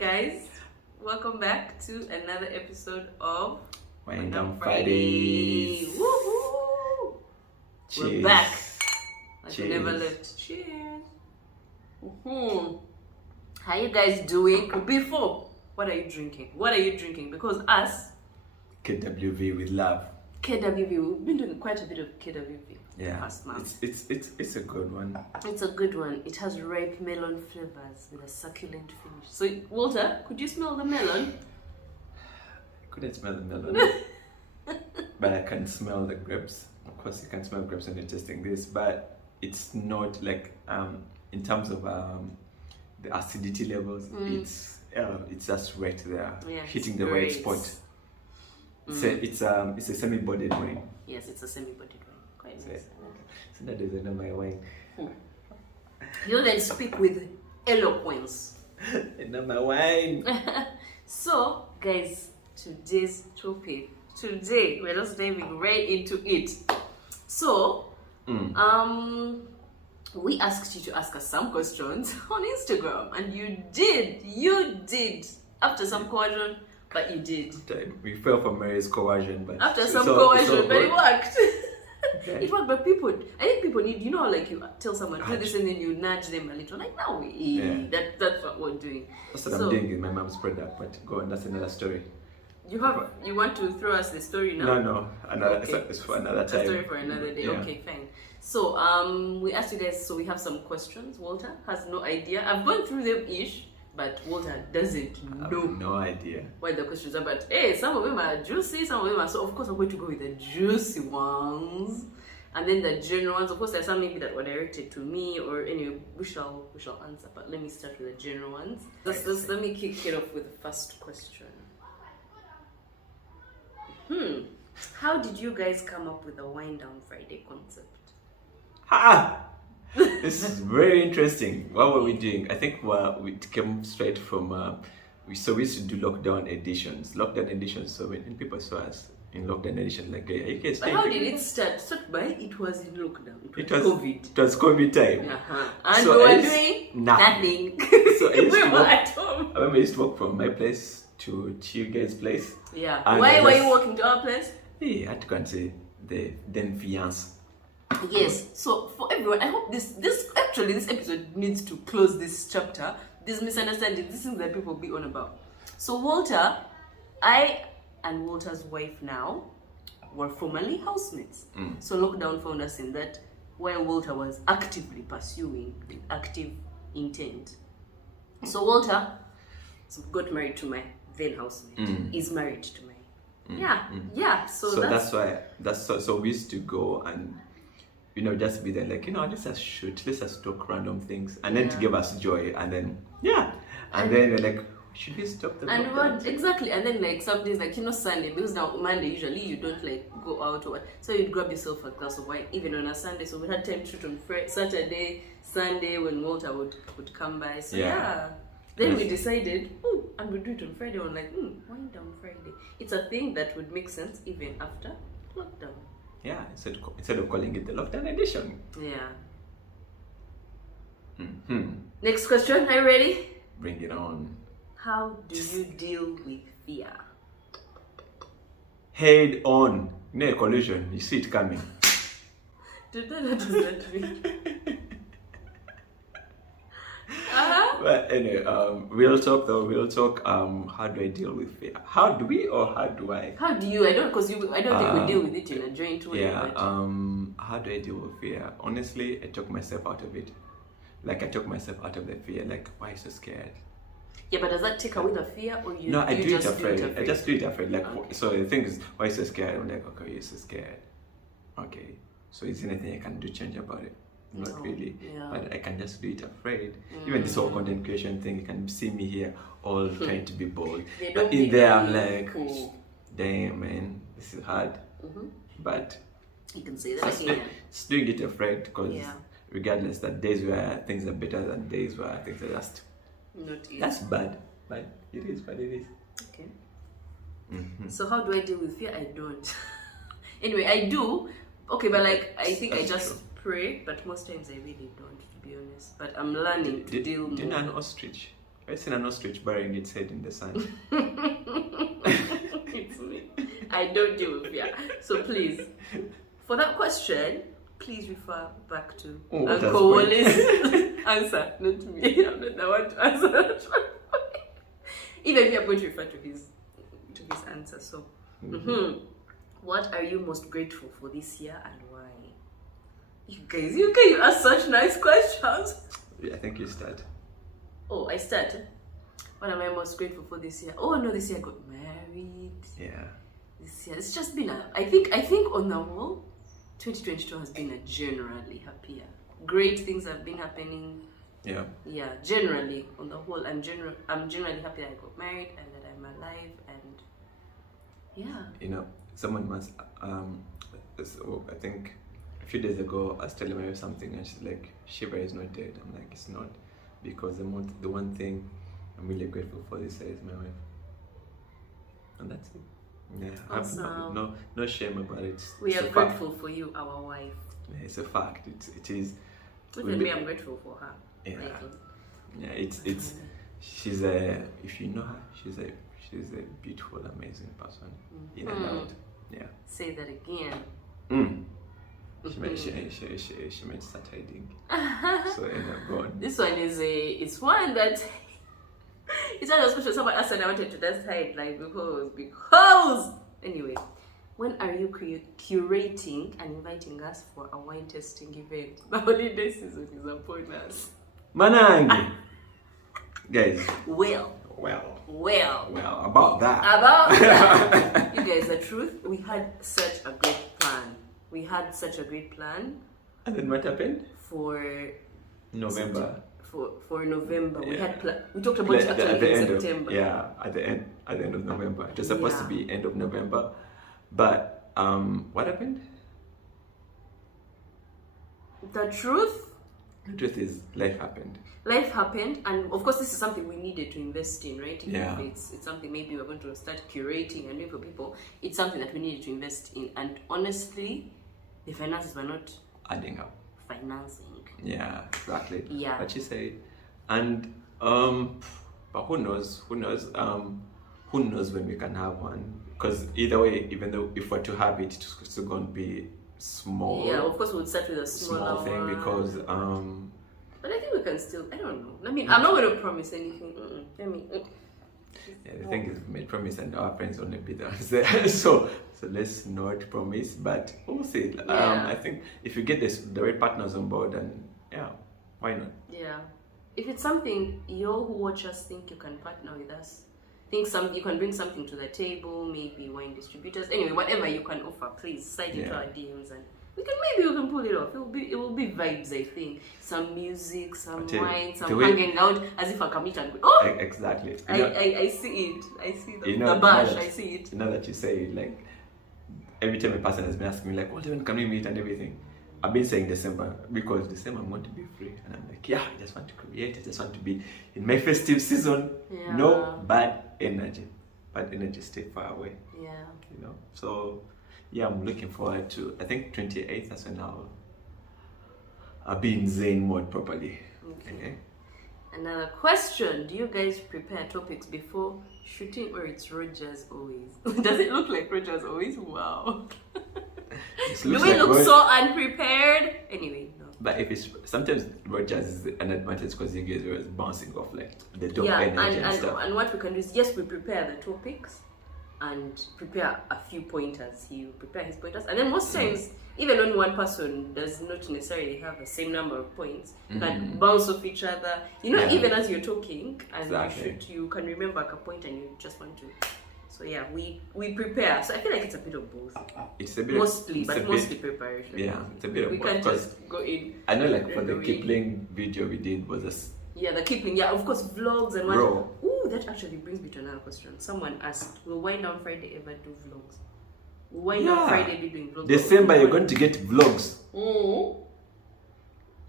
guys, welcome back to another episode of Wind Down Fridays. Woohoo! We're back. Like we never left. Cheers. How you guys doing? Before, what are you drinking? What are you drinking? Because us, KWV with love. KWV, we've been doing quite a bit of KWV. Yeah, past month. it's a good one. It's a good one. It has ripe melon flavors with a succulent finish. So, Walter, could you smell the melon? I couldn't smell the melon, but I can smell the grapes. Of course, you can smell grapes when you're tasting this, but it's not like in terms of the acidity levels. It's just right there, hitting the right spot. It's a semi-bodied wine. Yes, it's a semi-bodied wine. Quite nice. So that is not my wine. You then speak with eloquence. Not my wine. So, guys, today's topic. Today, we're just diving right into it. So, we asked you to ask us some questions on Instagram, and you did. After some coercion, but you did. We fell for Mary's coercion, but after some coercion, but it worked. Okay. It worked, but I think people need, like you tell someone do this and then you nudge them a little, like now that's what we're doing. That's what I'm doing in my mom's product, but go on, that's another story. You want to throw us the story now? No, it's for another time. A story for another day. Yeah. Okay, fine. So we asked you guys, so we have some questions. Walter has no idea. I've gone through them ish, but Walter doesn't know. I have no idea What the questions are, but hey, some of them are juicy, some of them are, so of course I'm going to go with the juicy ones. And then the general ones, of course there's some maybe that were directed to me, or anyway, we shall answer, but let me start with the general ones. Let me kick it off with the first question. How did you guys come up with the Wind Down Friday concept? This is very interesting. What were we doing? I think we came straight from we used to do lockdown editions. So when people saw us in lockdown editions, like, hey, you guys. But how did it start? Start by it was in lockdown. It was COVID. It was COVID time. And so we were doing nothing. So we were at home. I remember I used to walk from my place to you guys' place. Yeah. Why were you walking to our place? I had to go and see the then fiance. Yes. So for everyone, I hope this episode needs to close this chapter. This misunderstanding, these things that people be on about. So Walter, I and Walter's wife now were formerly housemates. So lockdown found us in that while Walter was actively pursuing the active intent. So Walter got married to my then housemate. Is married to my So that's why so we used to go and just be there like, let's just shoot, let's just talk random things, and then to give us joy, and then and then we're like, should we stop the and what exactly? And then like some days, like Sunday, because now Monday usually you don't like go out or what, so you'd grab yourself a glass of wine even on a Sunday. So we had time to shoot on Saturday, Sunday when Walter would come by. So then we decided, and we do it on Friday. We're like, Wind Down Friday. It's a thing that would make sense even after lockdown. Yeah, instead of calling it the lockdown edition. Yeah. Next question. Are you ready? Bring it on. How do you deal with fear? Head on. No collision. You see it coming. What does that mean? But anyway, real talk. How do I deal with fear? How do we or how do I? How do you? I don't think we deal with it in a joint way. Yeah. How do I deal with fear? Honestly, I talk myself out of it. Like I talk myself out of the fear. Like, why are you so scared? Yeah, but does that take away the fear, or you? No, I do it just afraid. I just do it afraid. Like, okay. So the thing is, why are you so scared? I'm like, okay, you're so scared. Okay, so is there anything I can do change about it? Not really, but I can just do it afraid. Even this whole content creation thing, you can see me here all trying to be bold, but in there I'm like, damn man, this is hard. But you can say that just doing it afraid, because regardless, that days where things are better than days where things are just not easy. That's bad, but it is what it is. Okay. So how do I deal with fear? I don't. Anyway, I do. Okay, but like I think I just pray, but most times I really don't, to be honest. But I'm learning to deal more. Do you know an ostrich? I seen an ostrich burying its head in the sand. It's me. I don't deal with fear. So please, for that question, please refer back to Uncle Wallace's answer, not me. I'm not the one to answer that one. Even if I'm going to refer to his answer. So, what are you most grateful for this year and why? You ask such nice questions. Yeah, I think you start. Oh, I start. What am I most grateful for this year? Oh no, this year I got married. Yeah. This year it's just been I think on the whole, 2022 has been a generally happy year. Great things have been happening. Yeah. Yeah, generally on the whole, I'm generally happy that I got married and that I'm alive and yeah. You know, someone must so I think a few days ago I was telling my wife something and she's like, Shiva is not dead. I'm like, it's not, because the one thing I'm really grateful for this year is my wife. And that's it. Yeah. Awesome. No shame about it. We are grateful for you, our wife. Yeah, it's a fact. It is. Even me, I'm grateful for her. Yeah. Yeah, it's she's a, if you know her, she's a beautiful, amazing person. In and out. Yeah. Say that again. She might start hiding. So end up gone. This one it's one that it's one of those questions someone asked and I wanted to just hide, like because anyway. When are you curating and inviting us for a wine tasting event? The holiday season is upon us. Manangi! Guys. Well, about that. You guys, the truth, we had such a great plan. And then what happened? For November. For November. Yeah. We talked about it actually in September. At the end of November. It was supposed to be end of November. But what happened? The truth is life happened. And of course this is something we needed to invest in, right? Yeah. It's something maybe we're going to start curating and doing for people. It's something that we needed to invest in, and honestly the finances were not adding up. Financing. Yeah, exactly. Yeah. What you say. And but who knows when we can have one. Because either way, even though if we're to have it, it's still going to be small. Yeah, of course we'll start with a small thing one. Because but I think we can still, I don't know. I mean, I'm not going to promise anything. Yeah, the thing is, we made promise and our friends only be there. so let's not promise, but we'll see. I think if you get the right partners on board, and yeah, why not? Yeah. If it's something you who watch us think you can partner with us, think you can bring something to the table, maybe wine distributors, anyway, whatever you can offer, please slide into our DMs and we can pull it off. It will be vibes, I think. Some music, some wine, some hanging out as if I can meet and go. Exactly. I see it. I see the bash. I see it. You know that you say, like, every time a person has been asking me, like, when can we meet and everything? I've been saying December because December I'm going to be free, and I'm like, I just want to create. I just want to be in my festive season. Yeah. No bad energy. Bad energy, stay far away. Yeah. You know. So yeah, I'm looking forward to. I think 28th. That's when I'll be in Zen mode properly. Okay. Another question: do you guys prepare topics before shooting, or it's Rogers always? Does it look like Rogers always? Wow. Do we look so unprepared? Anyway, no. But if it's sometimes Rogers is an advantage because you guys are bouncing off like the top energy and stuff. And what we can do is we prepare the topics and prepare a few pointers. He will prepare his pointers, and then most times, even when one person does not necessarily have the same number of points, you can bounce off each other. You know, even as you're talking and you shoot, you can remember a point and you just want to. So yeah, we prepare. So I feel like it's a bit of both. It's a bit mostly preparation. Yeah, it's a bit of both. We can't just go in. I know, like for the Kipling video we did was the Kipling. Yeah, of course, vlogs and what. Ooh, that actually brings me to another question. Someone asked, "Will Wind Down Friday ever do vlogs?" Will Wind Down Friday be doing vlogs? December, you're going to get vlogs.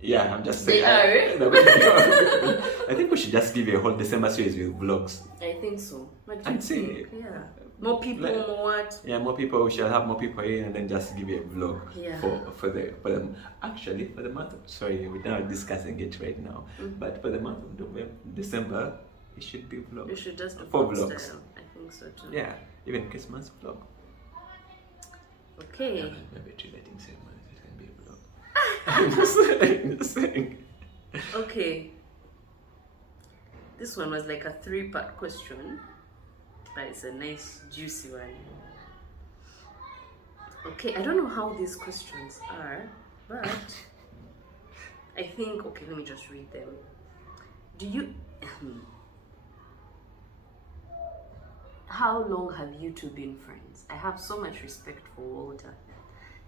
Yeah, I'm just saying. I think we should just give a whole December series with vlogs. I think so. And see. Yeah. More people, more what? Yeah, more people. We shall have more people in, and then just give a vlog for them. Actually, for the month. Sorry, we're not discussing it right now. But for the month of December, it should be vlog. You should just do For vlog vlogs. style. I think so too. Yeah, even Christmas vlog. Okay. Yeah, maybe 3 lighting ceremonies, it can be a vlog. I'm just saying. Okay. This one was like a 3-part question, but it's a nice juicy one. Okay, I don't know how these questions are, but I think, okay, let me just read them. Do you how long have you two been friends? I have so much respect for Walter.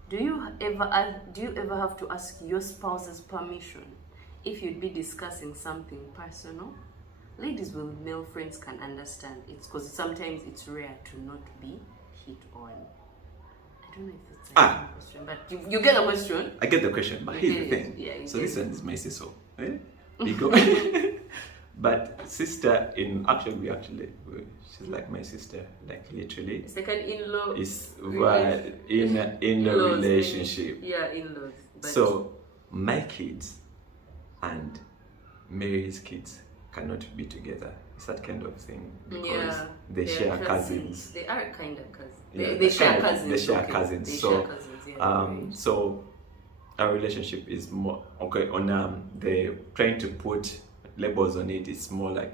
Do you ever have to ask your spouse's permission if you'd be discussing something personal? Ladies with male friends can understand. It's because sometimes it's rare to not be hit on. I don't know if it's a question, but you get the question. I get the question, but here's the thing. Yeah, so this one is my sister. We go. But sister she's like my sister, like literally. It's like an in-law. It's in a relationship. Yeah, in-laws. But So my kids and Mary's kids cannot be together. It's that kind of thing because they share cousins. They are kind of cousins. Yeah, They share cousins. They share okay. cousins. They So share cousins, yeah. so our relationship is more okay on the trying to put labels on it. It's more like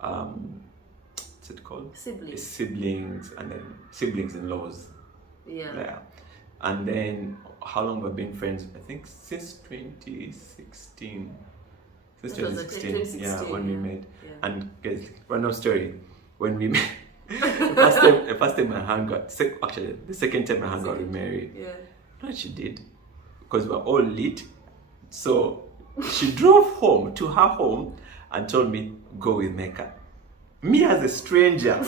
what's it called? Siblings. It's siblings and then siblings-in-laws. Yeah. And then how long we've been friends? I think since 2016. Since That was 2016, yeah, when we met. Yeah. And guys, random story. When we met, the first time I hung out, actually the second time I hung out with Mary, Yeah. you know what she did? Because we were all lit. So she drove home to her home and told me, go with Mecca. Me as a stranger.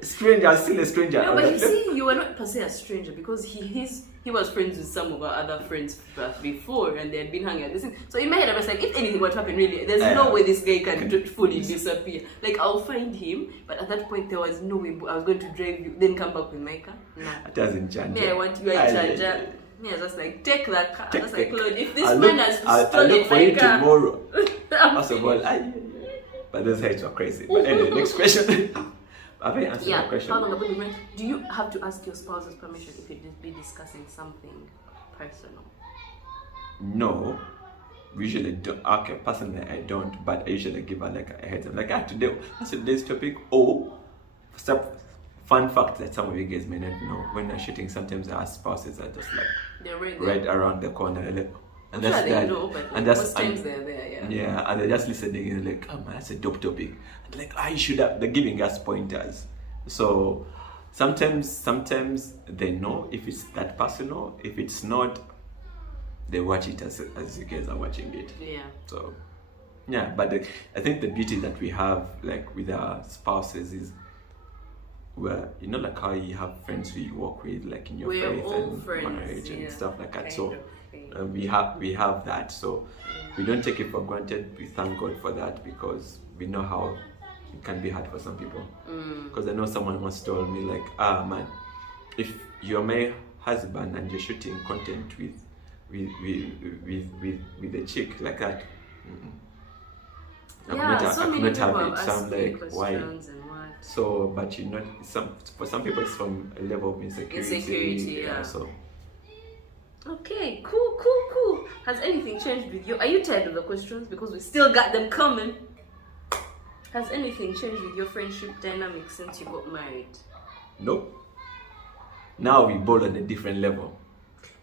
Stranger, I was still a stranger. No, but you see, you were not per se a stranger because he was friends with some of our other friends before and they had been hanging out. So in my head, I was like, if anything would happen, really, there's no way this guy can fully disappear. Like, I'll find him, but at that point, there was no way I was going to drive you, then come back with Micah. Nah. It doesn't change. Me, I want you at Chanja. Me, I was just like, take that car. I was like, Lord, if this man has I'll stolen look for my you car. tomorrow. First of all, but those heights were crazy. But anyway, next question. Have I answered the question? How long have you been friends? Do you have to ask your spouse's permission if you'd be discussing something personal? No. Usually don't. Okay, personally I don't, but I usually give her like a heads up. Like today, what's today's topic? Oh, fun fact that some of you guys may not know. When they're shooting, sometimes our spouses are just like They're right around the corner. Like, and that's they that. know, but And that's most times they're there, yeah. Yeah, and they're just listening and like, oh man, that's a dope topic. And like, you should have. They're giving us pointers. So sometimes they know if it's that personal. If it's not, they watch it as you guys are watching it. Yeah. So yeah, but I think the beauty that we have like with our spouses is where like how you have friends who you work with like in your We're faith all and friends, marriage and stuff like that. Kind So of. we have that. So we don't take it for granted. We thank God for that because we know how it can be hard for some people. Because I know someone once told me like, man, if you're my husband and you're shooting content with a chick like that, So many people have have it. asked So I'm me like, questions why? and what. So, but for some people it's from a level of insecurity. Yeah. So Okay, cool. Has anything changed with you? Are you tired of the questions? Because we still got them coming. Has anything changed with your friendship dynamic since you got married? nope. Now we ball on a different level.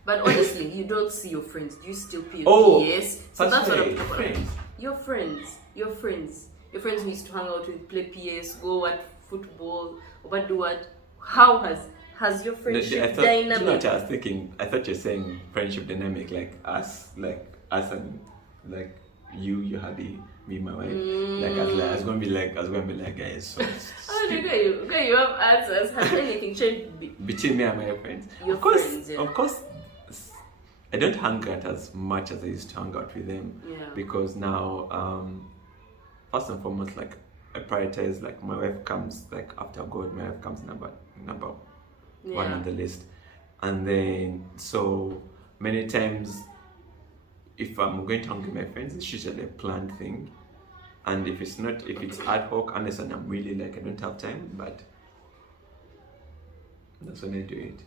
But honestly, you don't see your friends. Do you still PS? Oh, So that's what I'm talking about. friends. Your friends who used to hang out with, play PS, go watch football, or do what? How has your friendship You know dynamic? what I was thinking? I thought you're saying friendship dynamic like us and like you hubby, me, my wife. Like I was gonna be like guys. So Okay, you have answers. Has anything changed? between me and my friends, Your of course, friends, yeah. of course. I don't hang out as much as I used to hang out with them because now, first and foremost, like I prioritize like my wife comes like after God. My wife comes number one on the list, and then so many times if I'm going to hang with my friends, it's usually a planned thing, And if it's ad hoc, unless when I'm really like I don't have time, but that's when I do it.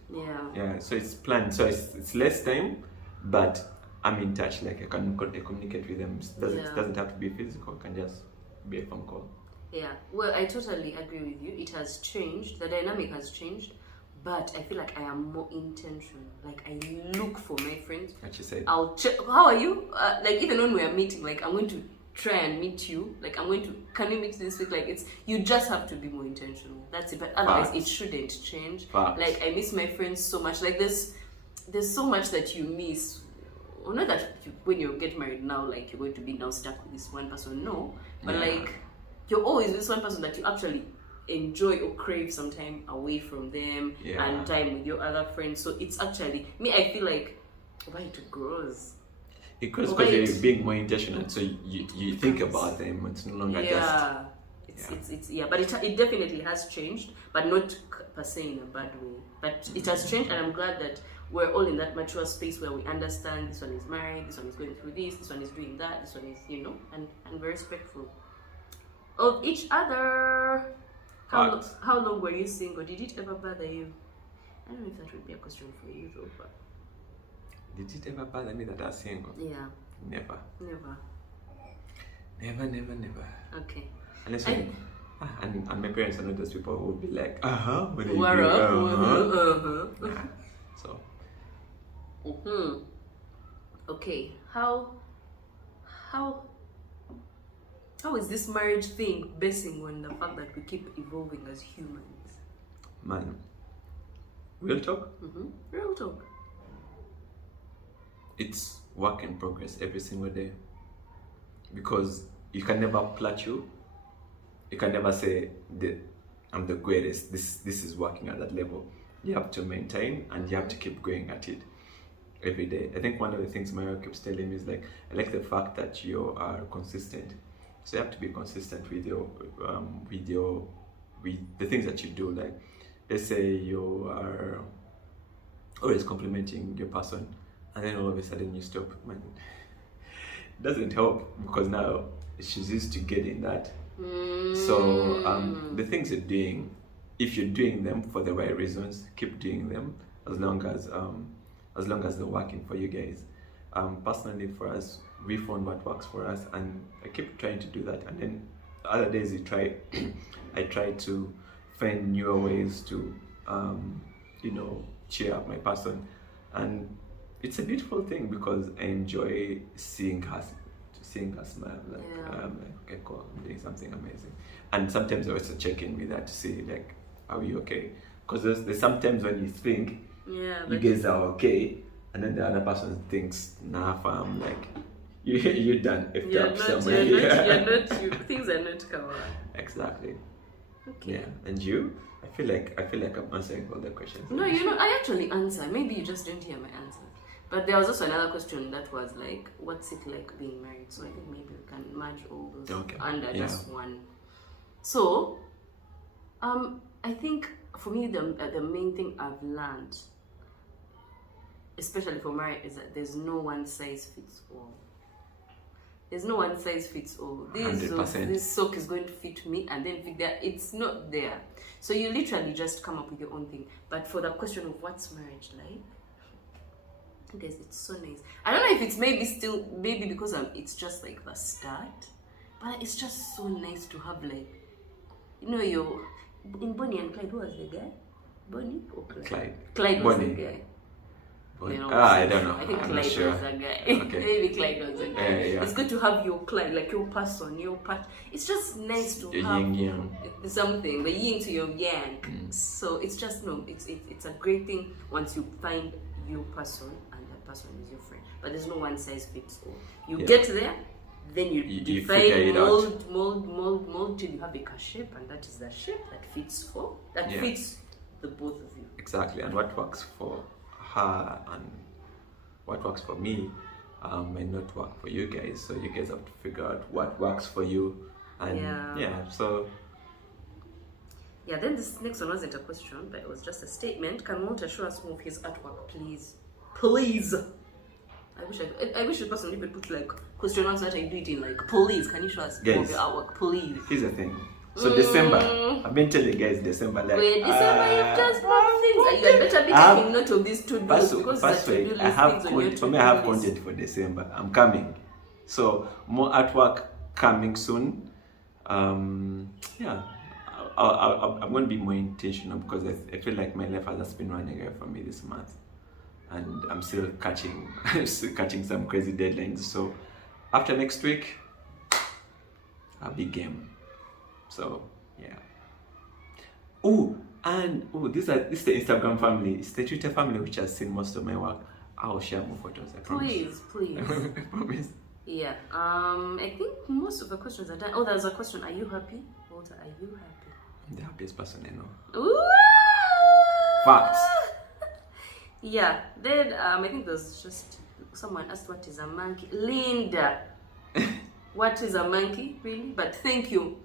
Yeah. So it's planned. So it's less time, but I'm in touch. Like I can communicate with them. It doesn't have to be physical. It can just be a phone call. Yeah. Well, I totally agree with you. It has changed. The dynamic has changed. But I feel like I am more intentional. Like I look for my friends. What you said. I'll check. How are you? Like even when we are meeting, like I'm going to try and meet you. Like I'm going to. Can we meet this week? Like you just have to be more intentional. That's it. But otherwise, it shouldn't change. Like I miss my friends so much. Like there's so much that you miss. Well, not that when you get married now, like you're going to be now stuck with this one person. No, but like you're always with this one person that you actually enjoy or crave some time away from them and time with your other friends. So it's actually me. I feel like why it grows. It grows because you're being more intentional. So you think about them. It's no longer but it definitely has changed, but not per se in a bad way. But it has changed, and I'm glad that we're all in that mature space where we understand this one is married, this one is going through this one is doing that, this one is and very respectful of each other. How long were you single? Did it ever bother you? I don't know if that would be a question for you though, but did it ever bother me that I was single? Yeah. Never. Okay. Unless and my parents are not those people who would be like, what are you doing? So. Okay. How is this marriage thing basing on the fact that we keep evolving as humans? Man, real talk? Real talk. It's work in progress every single day. Because you can never plateau. You can never say I'm the greatest. This is working at that level. You have to maintain and you have to keep going at it every day. I think one of the things Mario keeps telling me is like, I like the fact that you are consistent. So you have to be consistent with the things that you do. Like, let's say you are always complimenting your person, and then all of a sudden you stop. Man, it doesn't help because now she's used to getting that. So the things you're doing, if you're doing them for the right reasons, keep doing them as long as they're working for you guys. Personally, for us, we found what works for us, and I keep trying to do that. And then other days, I try to find newer ways to, cheer up my person, and it's a beautiful thing because I enjoy seeing her smile. Like, okay, cool, I'm doing something amazing. And sometimes I also check in with her to see, like, are you okay? Because there's sometimes when you think you guys are okay, and then the other person thinks, nah, fam, like, you're done. Things are not covered. Exactly. Okay. Yeah. And you? I feel like I'm answering all the questions. No, I actually answer. Maybe you just didn't hear my answer. But there was also another question that was like, what's it like being married? So I think maybe we can merge all those under just one. So, I think for me the main thing I've learned, especially for marriage, is that there's no one size fits all. There's no one size fits all. This sock is going to fit me and then fit there. It's not there. So you literally just come up with your own thing. But for the question of what's marriage like, guys, it's so nice. I don't know if it's maybe because it's just like the start, but it's just so nice to have like, in Bonnie and Clyde, who was the guy? Bonnie or Clyde? Clyde was the guy. I don't know. I think Clyde was a guy. Okay. Maybe Clyde was a guy. Yeah. It's good to have your Clyde, like your person, your part. It's just nice to have yin-yang. Something, the yin to your yang. So it's just it's a great thing once you find your person and that person is your friend. But there's no one size fits all. You get there, then you define mold till you have a shape, and that is the shape that fits fits the both of you. Exactly, and what works for her and what works for me may not work for you guys, so you guys have to figure out what works for you. And then this next one wasn't a question, but it was just a statement. Can Walter show us more of his artwork, please? I I wish the person even put like question marks that I do it in like please. Can you show us more of Guys. your artwork, please? Here's the thing. So December, I've been telling you guys December like. Wait, December you've just bought things. You had better be taking note of these to-dos because First it's a way, to-do I list. have Things on your for me, I have to-do list. content for December. I'm coming, so more artwork coming soon. Yeah, I'm going to be more intentional because I feel like my life has just been running away from me this month, and I'm still catching some crazy deadlines. So after next week, I'll be game. So yeah. This is the Instagram family. It's the Twitter family which has seen most of my work. I'll share more photos. I promise. Please. I promise. Yeah. I think most of the questions are done. Oh, there's a question. Are you happy, Walter? Are you happy? I'm the happiest person I know. Ooh! Facts. Yeah. Then I think there's just someone asked what is a monkey. Linda, what is a monkey, really? But thank you.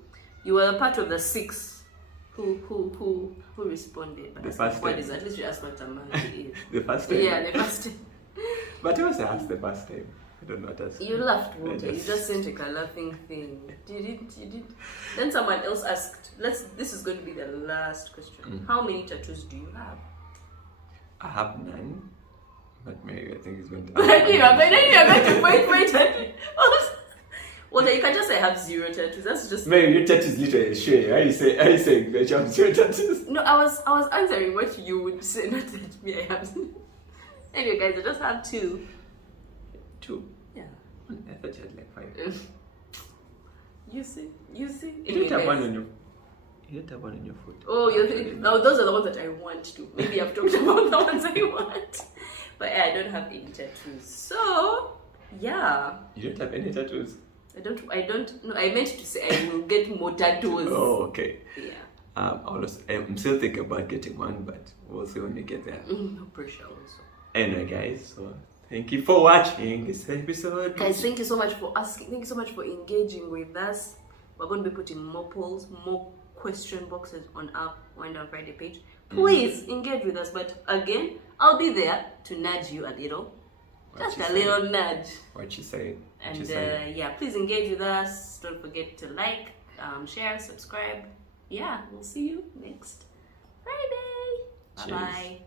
You were a part of the 6 who responded. But The first what time. is at least you asked what a monkey is. The first time. Yeah, the first time. But I also asked the first time. I don't know what else. You laughed, Walter. I You just sent like a laughing thing. You did. Then someone else asked. This is going to be the last question. How many tattoos do you have? I have none. But maybe I think it's going to. Then you're going to point my tattoo. Walter, you can just say I have 0 tattoos. That's just. Maybe your tattoo is literally share. Are you saying that you have 0 tattoos? No, I was answering what you would say, not that me. I have. Anyway, guys, I just have 2. 2. Yeah. I thought you had like 5. You see. You Anyway, don't have one guys. on your. You don't have one on your foot. Oh, you're thinking. Now those are the ones that I want to. Maybe I've talked about the ones I want, but yeah, I don't have any tattoos. So yeah, You don't have any tattoos? I don't. No, I meant to say I will get more tattoos. Oh, okay. Yeah. I'm still thinking about getting one, but we'll see when we get there. No pressure also. Anyway, guys, so thank you for watching this episode. Guys, thank you so much for asking. Thank you so much for engaging with us. We're going to be putting more polls, more question boxes on our Wind On Friday page. Please engage with us. But again, I'll be there to nudge you a little. Just a little nudge. What you say? And yeah, please engage with us. Don't forget to like, share, subscribe. Yeah, we'll see you next Friday. Cheers. Bye-bye.